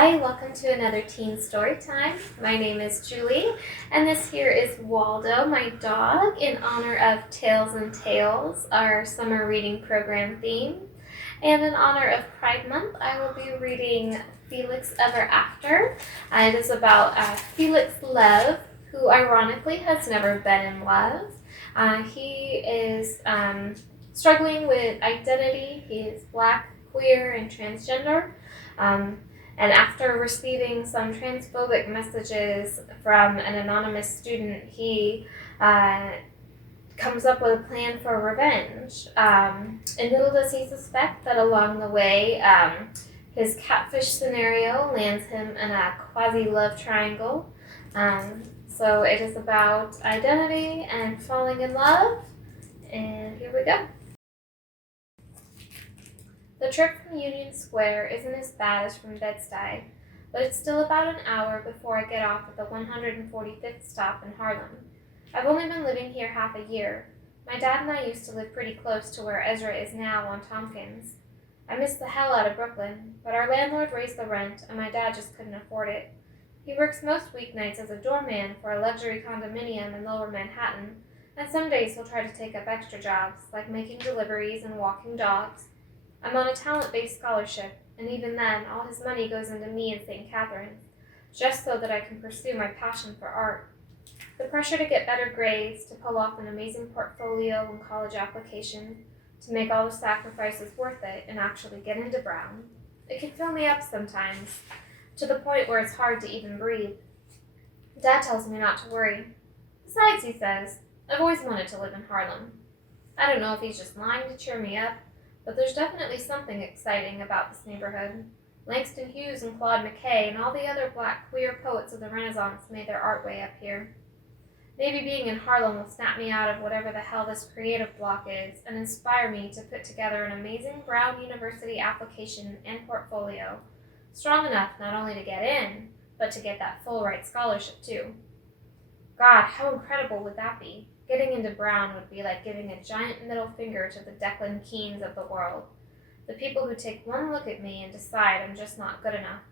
Hi, welcome to another teen story time. My name is Julie, and this here is Waldo, my dog, in honor of Tales and Tales, our summer reading program theme. And in honor of Pride Month, I will be reading Felix Ever After. It is about Felix Love, who ironically has never been in love. He is struggling with identity. He is Black, queer, and transgender. And after receiving some transphobic messages from an anonymous student, he comes up with a plan for revenge. And little does he suspect that along the way, his catfish scenario lands him in a quasi-love triangle. So it is about identity and falling in love. And here we go. The trip from Union Square isn't as bad as from Bed-Stuy, but it's still about an hour before I get off at the 145th stop in Harlem. I've only been living here half a year. My dad and I used to live pretty close to where Ezra is now on Tompkins. I miss the hell out of Brooklyn, but our landlord raised the rent and my dad just couldn't afford it. He works most weeknights as a doorman for a luxury condominium in Lower Manhattan, and some days he'll try to take up extra jobs, like making deliveries and walking dogs. I'm on a talent-based scholarship, and even then, all his money goes into me and St. Catherine's, just so that I can pursue my passion for art. The pressure to get better grades, to pull off an amazing portfolio and college application, to make all the sacrifices worth it and actually get into Brown. It can fill me up sometimes, to the point where it's hard to even breathe. Dad tells me not to worry. Besides, he says, I've always wanted to live in Harlem. I don't know if he's just lying to cheer me up, but there's definitely something exciting about this neighborhood. Langston Hughes and Claude McKay and all the other Black queer poets of the Renaissance made their art way up here. Maybe being in Harlem will snap me out of whatever the hell this creative block is and inspire me to put together an amazing Brown University application and portfolio, strong enough not only to get in, but to get that full-ride scholarship too. God, how incredible would that be? Getting into Brown would be like giving a giant middle finger to the Declan Keens of the world, the people who take one look at me and decide I'm just not good enough.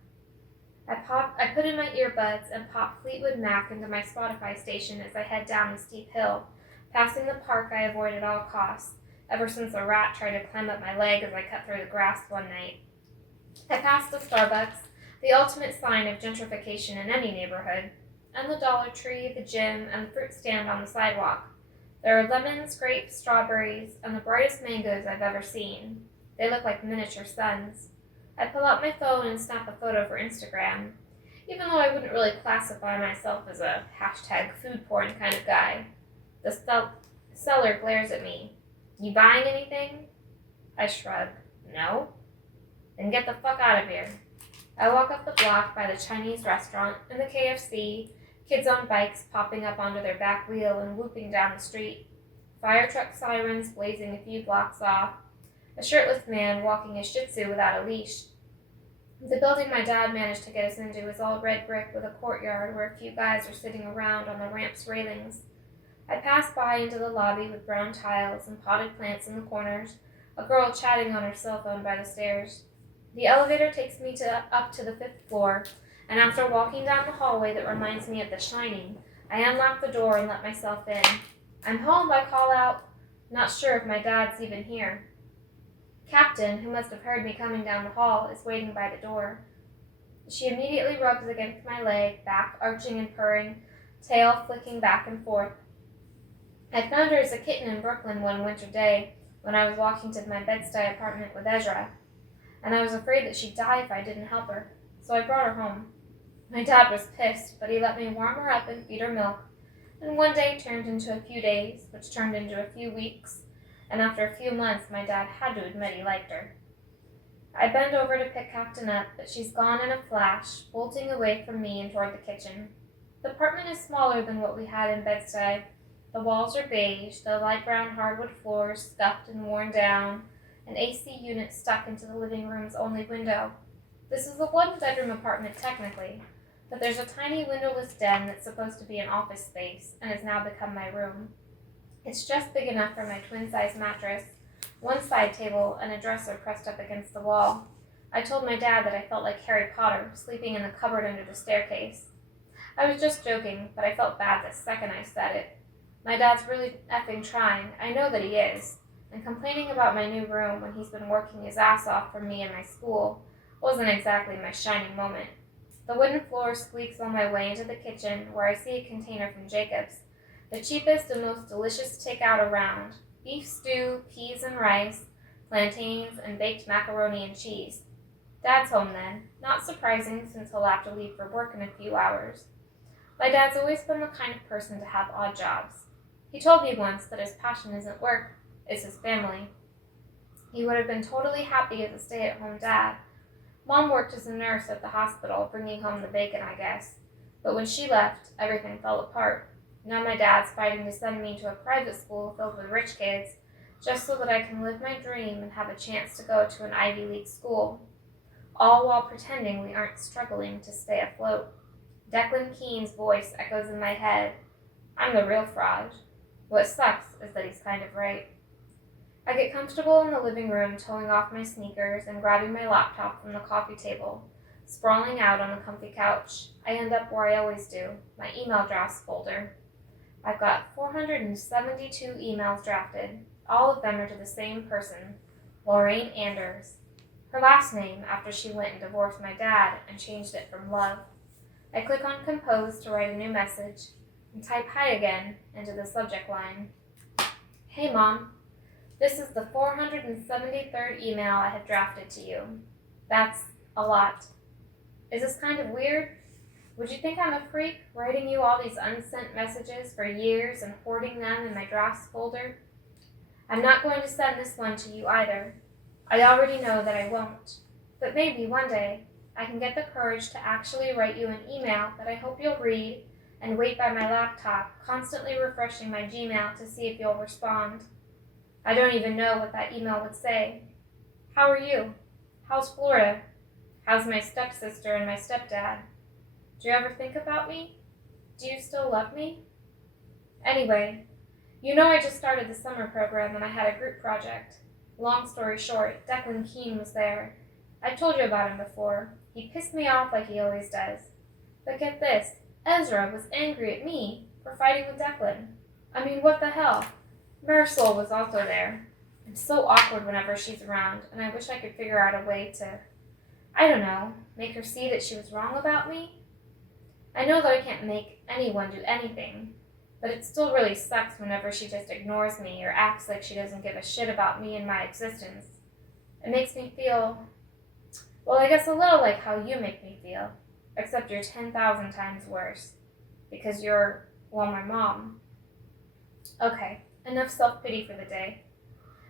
I put in my earbuds and pop Fleetwood Mac into my Spotify station as I head down the steep hill, passing the park I avoid at all costs, ever since a rat tried to climb up my leg as I cut through the grass one night. I pass the Starbucks, the ultimate sign of gentrification in any neighborhood, and the Dollar Tree, the gym, and the fruit stand on the sidewalk. There are lemons, grapes, strawberries, and the brightest mangoes I've ever seen. They look like miniature suns. I pull out my phone and snap a photo for Instagram, even though I wouldn't really classify myself as a #food porn kind of guy. The seller glares at me. You buying anything? I shrug. No? Then get the fuck out of here. I walk up the block by the Chinese restaurant and the KFC, kids on bikes popping up onto their back wheel and whooping down the street, fire truck sirens blazing a few blocks off, a shirtless man walking a Shih Tzu without a leash. The building my dad managed to get us into is all red brick with a courtyard where a few guys are sitting around on the ramp's railings. I pass by into the lobby with brown tiles and potted plants in the corners, a girl chatting on her cell phone by the stairs. The elevator takes me up to the 5th floor, and after walking down the hallway that reminds me of The Shining, I unlock the door and let myself in. I'm home, I call out, not sure if my dad's even here. Captain, who must have heard me coming down the hall, is waiting by the door. She immediately rubs against my leg, back arching and purring, tail flicking back and forth. I found her as a kitten in Brooklyn one winter day when I was walking to my Bed-Stuy apartment with Ezra, and I was afraid that she'd die if I didn't help her, so I brought her home. My dad was pissed, but he let me warm her up and feed her milk, and one day turned into a few days, which turned into a few weeks, and after a few months my dad had to admit he liked her. I bend over to pick Captain up, but she's gone in a flash, bolting away from me and toward the kitchen. The apartment is smaller than what we had in Bed-Stuy. The walls are beige, the light brown hardwood floors scuffed and worn down, an AC unit stuck into the living room's only window. This is a one-bedroom apartment technically, but there's a tiny windowless den that's supposed to be an office space and has now become my room. It's just big enough for my twin-size mattress, one side table, and a dresser pressed up against the wall. I told my dad that I felt like Harry Potter, sleeping in the cupboard under the staircase. I was just joking, but I felt bad the second I said it. My dad's really effing trying, I know that he is, and complaining about my new room when he's been working his ass off for me and my school wasn't exactly my shining moment. The wooden floor squeaks on my way into the kitchen, where I see a container from Jacob's, the cheapest and most delicious takeout around: beef stew, peas and rice, plantains, and baked macaroni and cheese. Dad's home then, not surprising since he'll have to leave for work in a few hours. My dad's always been the kind of person to have odd jobs. He told me once that his passion isn't work, it's his family. He would have been totally happy as a stay-at-home dad. Mom worked as a nurse at the hospital, bringing home the bacon, I guess. But when she left, everything fell apart. Now my dad's fighting to send me to a private school filled with rich kids, just so that I can live my dream and have a chance to go to an Ivy League school, all while pretending we aren't struggling to stay afloat. Declan Keene's voice echoes in my head. I'm the real fraud. What sucks is that he's kind of right. I get comfortable in the living room, toeing off my sneakers and grabbing my laptop from the coffee table. Sprawling out on the comfy couch, I end up where I always do, my email drafts folder. I've got 472 emails drafted. All of them are to the same person, Lorraine Anders. Her last name after she went and divorced my dad and changed it from Love. I click on Compose to write a new message and type hi again into the subject line. Hey Mom, this is the 473rd email I have drafted to you. That's a lot. Is this kind of weird? Would you think I'm a freak, writing you all these unsent messages for years and hoarding them in my drafts folder? I'm not going to send this one to you either. I already know that I won't. But maybe one day I can get the courage to actually write you an email that I hope you'll read and wait by my laptop, constantly refreshing my Gmail to see if you'll respond. I don't even know what that email would say. How are you? How's Florida? How's my stepsister and my stepdad? Do you ever think about me? Do you still love me? Anyway, you know I just started the summer program and I had a group project. Long story short, Declan Keene was there. I've told you about him before. He pissed me off like he always does. But get this, Ezra was angry at me for fighting with Declan. I mean, what the hell? Marisol was also there. I'm so awkward whenever she's around, and I wish I could figure out a way to, I don't know, make her see that she was wrong about me. I know that I can't make anyone do anything, but it still really sucks whenever she just ignores me or acts like she doesn't give a shit about me and my existence. It makes me feel, well, I guess a little like how you make me feel, except you're 10,000 times worse, because you're, well, my mom. Okay, enough self-pity for the day.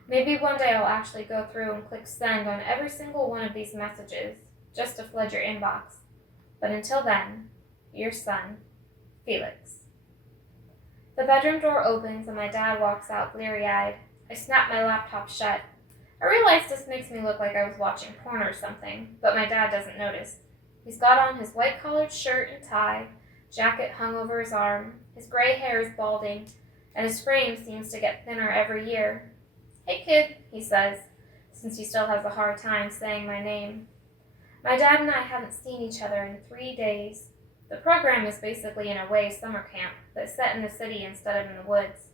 Maybe one day I'll actually go through and click send on every single one of these messages, just to flood your inbox. But until then, your son, Felix. The bedroom door opens and my dad walks out bleary-eyed. I snap my laptop shut. I realize this makes me look like I was watching porn or something, but my dad doesn't notice. He's got on his white-collared shirt and tie, jacket hung over his arm, his gray hair is balding, and his frame seems to get thinner every year. Hey kid, he says, since he still has a hard time saying my name. My dad and I haven't seen each other in 3 days. The program is basically an away summer camp, but set in the city instead of in the woods.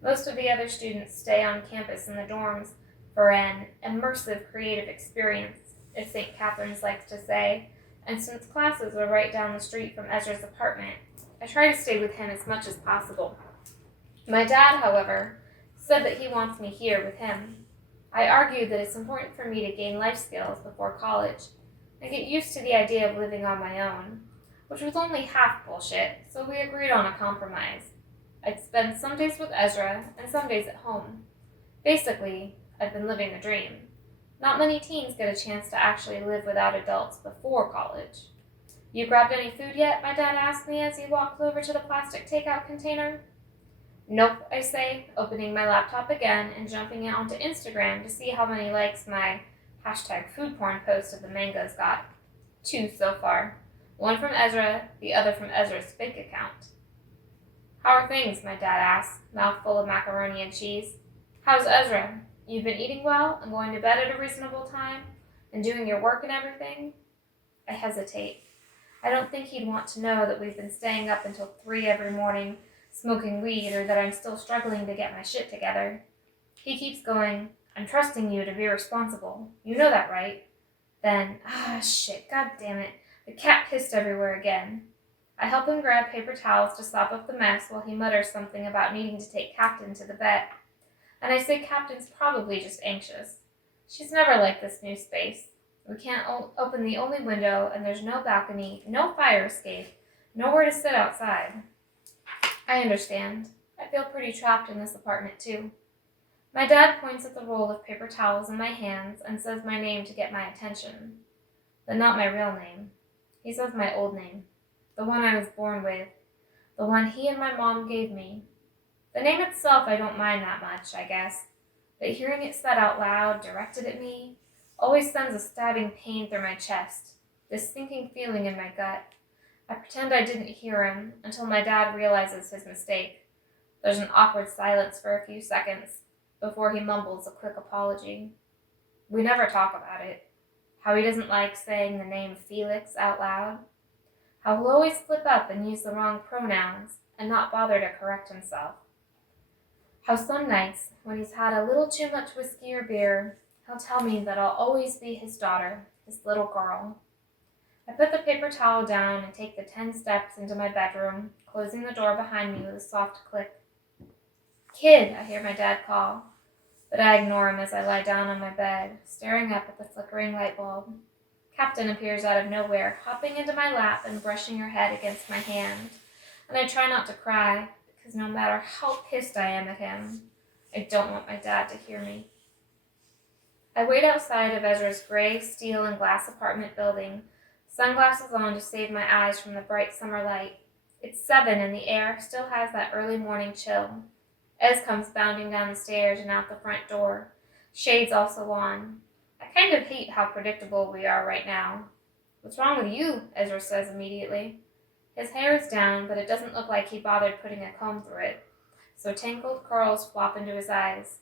Most of the other students stay on campus in the dorms for an immersive creative experience, as St. Catherine's likes to say, and since classes are right down the street from Ezra's apartment, I try to stay with him as much as possible. My dad, however, said that he wants me here with him. I argued that it's important for me to gain life skills before college and get used to the idea of living on my own, which was only half bullshit, so we agreed on a compromise. I'd spend some days with Ezra and some days at home. Basically, I've been living the dream. Not many teens get a chance to actually live without adults before college. You grabbed any food yet? My dad asked me as he walked over to the plastic takeout container. Nope, I say, opening my laptop again and jumping onto Instagram to see how many likes my #foodporn post of the mangoes got. 2 so far. One from Ezra, the other from Ezra's fake account. How are things? My dad asked, mouth full of macaroni and cheese. How's Ezra? You've been eating well and going to bed at a reasonable time? And doing your work and everything? I hesitate. I don't think he'd want to know that we've been staying up until 3 every morning, smoking weed, or that I'm still struggling to get my shit together. He keeps going, I'm trusting you to be responsible. You know that, right? Then, shit, god damn it. The cat pissed everywhere again. I help him grab paper towels to sop up the mess while he mutters something about needing to take Captain to the vet. And I say Captain's probably just anxious. She's never liked this new space. We can't open the only window, and there's no balcony, no fire escape, nowhere to sit outside. I understand. I feel pretty trapped in this apartment, too. My dad points at the roll of paper towels in my hands and says my name to get my attention. But not my real name. He says my old name. The one I was born with. The one he and my mom gave me. The name itself I don't mind that much, I guess. But hearing it said out loud, directed at me, always sends a stabbing pain through my chest. This sinking feeling in my gut. I pretend I didn't hear him until my dad realizes his mistake. There's an awkward silence for a few seconds before he mumbles a quick apology. We never talk about it. How he doesn't like saying the name Felix out loud. How he'll always slip up and use the wrong pronouns and not bother to correct himself. How some nights, when he's had a little too much whiskey or beer, he'll tell me that I'll always be his daughter, his little girl. I put the paper towel down and take the 10 steps into my bedroom, closing the door behind me with a soft click. Kid, I hear my dad call, but I ignore him as I lie down on my bed, staring up at the flickering light bulb. Captain appears out of nowhere, hopping into my lap and brushing her head against my hand, and I try not to cry, because no matter how pissed I am at him, I don't want my dad to hear me. I wait outside of Ezra's gray steel and glass apartment building, sunglasses on to save my eyes from the bright summer light. It's 7 and the air still has that early morning chill. Ez comes bounding down the stairs and out the front door, shades also on. I kind of hate how predictable we are right now. What's wrong with you? Ezra says immediately. His hair is down, but it doesn't look like he bothered putting a comb through it, so tangled curls flop into his eyes.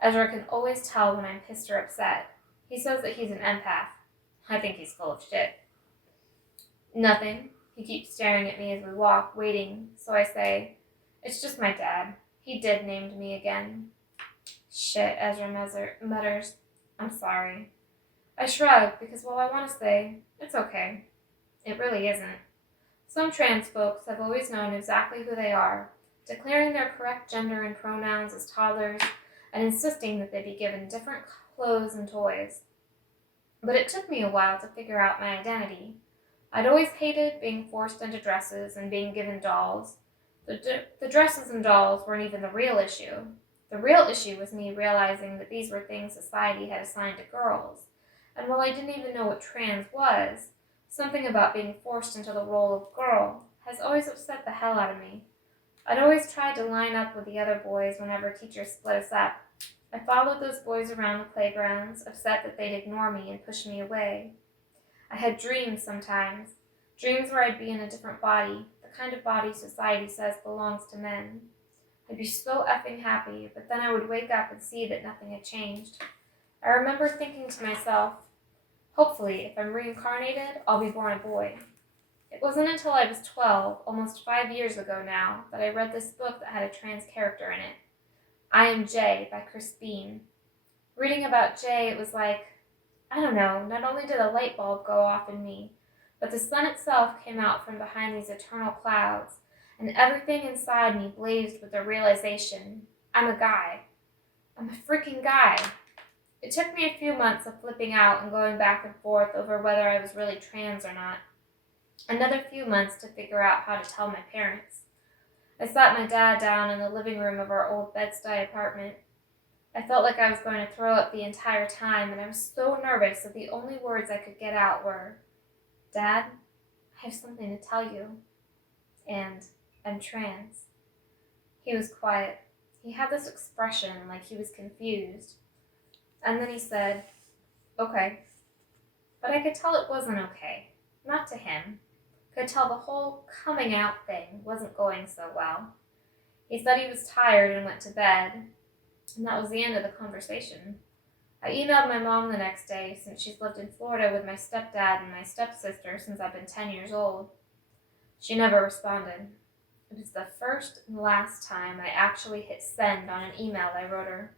Ezra can always tell when I'm pissed or upset. He says that he's an empath. I think he's full of shit. Nothing. He keeps staring at me as we walk, waiting, so I say, it's just my dad. He deadnamed me again. Shit, Ezra mutters. I'm sorry. I shrug, because while I want to say, it's okay, it really isn't. Some trans folks have always known exactly who they are, declaring their correct gender and pronouns as toddlers, and insisting that they be given different clothes and toys. But it took me a while to figure out my identity. I'd always hated being forced into dresses and being given dolls. The dresses and dolls weren't even the real issue. The real issue was me realizing that these were things society had assigned to girls. And while I didn't even know what trans was, something about being forced into the role of girl has always upset the hell out of me. I'd always tried to line up with the other boys whenever teachers split us up. I followed those boys around the playgrounds, upset that they'd ignore me and push me away. I had dreams sometimes, dreams where I'd be in a different body, the kind of body society says belongs to men. I'd be so effing happy, but then I would wake up and see that nothing had changed. I remember thinking to myself, hopefully, if I'm reincarnated, I'll be born a boy. It wasn't until I was 12, almost 5 years ago now, that I read this book that had a trans character in it. I Am Jay by Chris Bean. Reading about Jay, it was like, I don't know, not only did a light bulb go off in me, but the sun itself came out from behind these eternal clouds, and everything inside me blazed with the realization, I'm a guy. I'm a freaking guy. It took me a few months of flipping out and going back and forth over whether I was really trans or not. Another few months to figure out how to tell my parents. I sat my dad down in the living room of our old Bed-Stuy apartment. I felt like I was going to throw up the entire time, and I was so nervous that the only words I could get out were, Dad, I have something to tell you, and I'm trans. He was quiet. He had this expression like he was confused. And then he said, okay. But I could tell it wasn't okay. Not to him. Could tell the whole coming out thing wasn't going so well. He said he was tired and went to bed, and that was the end of the conversation. I emailed my mom the next day since she's lived in Florida with my stepdad and my stepsister since I've been 10 years old. She never responded. It was the first and last time I actually hit send on an email I wrote her.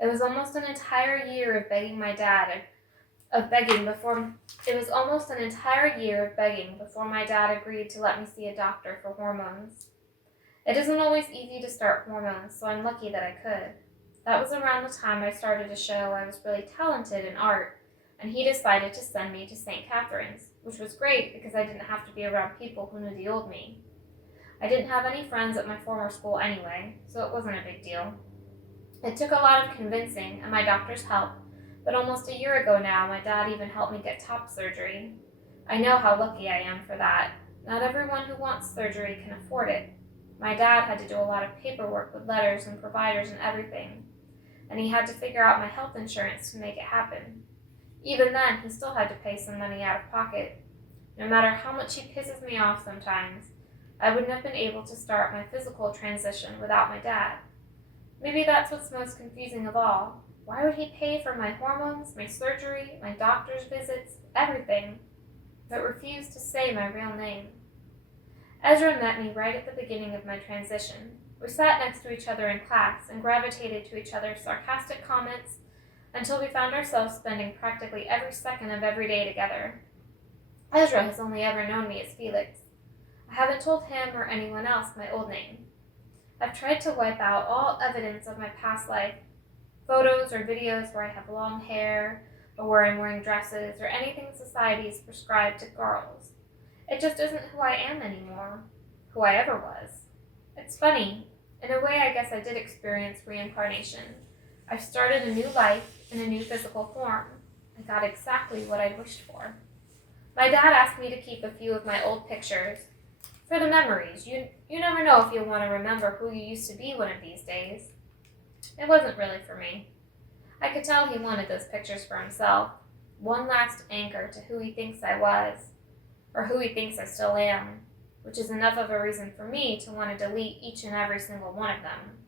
It was almost an entire year of begging my dad before my dad agreed to let me see a doctor for hormones. It isn't always easy to start hormones, so I'm lucky that I could. That was around the time I started to show I was really talented in art, and he decided to send me to St. Catherine's, which was great because I didn't have to be around people who knew the old me. I didn't have any friends at my former school anyway, so it wasn't a big deal. It took a lot of convincing and my doctor's help, but almost a year ago now, my dad even helped me get top surgery. I know how lucky I am for that. Not everyone who wants surgery can afford it. My dad had to do a lot of paperwork with letters and providers and everything, and he had to figure out my health insurance to make it happen. Even then, he still had to pay some money out of pocket. No matter how much he pisses me off sometimes, I wouldn't have been able to start my physical transition without my dad. Maybe that's what's most confusing of all. Why would he pay for my hormones, my surgery, my doctor's visits, everything, but refuse to say my real name? Ezra met me right at the beginning of my transition. We sat next to each other in class and gravitated to each other's sarcastic comments until we found ourselves spending practically every second of every day together. Ezra has only ever known me as Felix. I haven't told him or anyone else my old name. I've tried to wipe out all evidence of my past life, photos or videos where I have long hair or where I'm wearing dresses or anything society's prescribed to girls. It just isn't who I am anymore, who I ever was. It's funny. In a way, I guess I did experience reincarnation. I've started a new life in a new physical form. I got exactly what I wished for. My dad asked me to keep a few of my old pictures. For the memories, you never know if you'll want to remember who you used to be one of these days. It wasn't really for me. I could tell he wanted those pictures for himself. One last anchor to who he thinks I was, or who he thinks I still am, which is enough of a reason for me to want to delete each and every single one of them.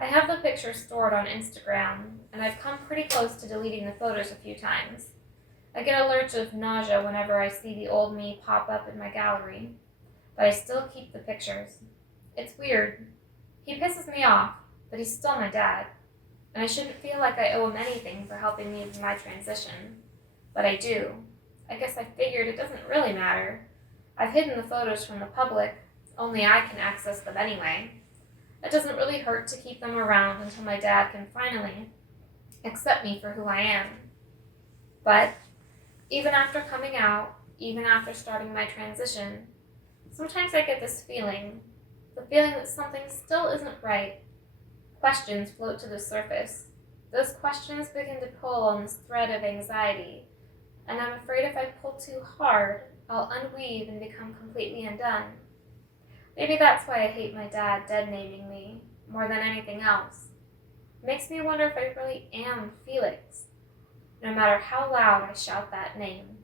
I have the pictures stored on Instagram, and I've come pretty close to deleting the photos a few times. I get a lurch of nausea whenever I see the old me pop up in my gallery, but I still keep the pictures. It's weird. He pisses me off, but he's still my dad, and I shouldn't feel like I owe him anything for helping me with my transition. But I do. I guess I figured it doesn't really matter. I've hidden the photos from the public, only I can access them anyway. It doesn't really hurt to keep them around until my dad can finally accept me for who I am. But even after coming out, even after starting my transition, sometimes I get this feeling, the feeling that something still isn't right. Questions float to the surface. Those questions begin to pull on this thread of anxiety, and I'm afraid if I pull too hard, I'll unweave and become completely undone. Maybe that's why I hate my dad deadnaming me more than anything else. It makes me wonder if I really am Felix, no matter how loud I shout that name.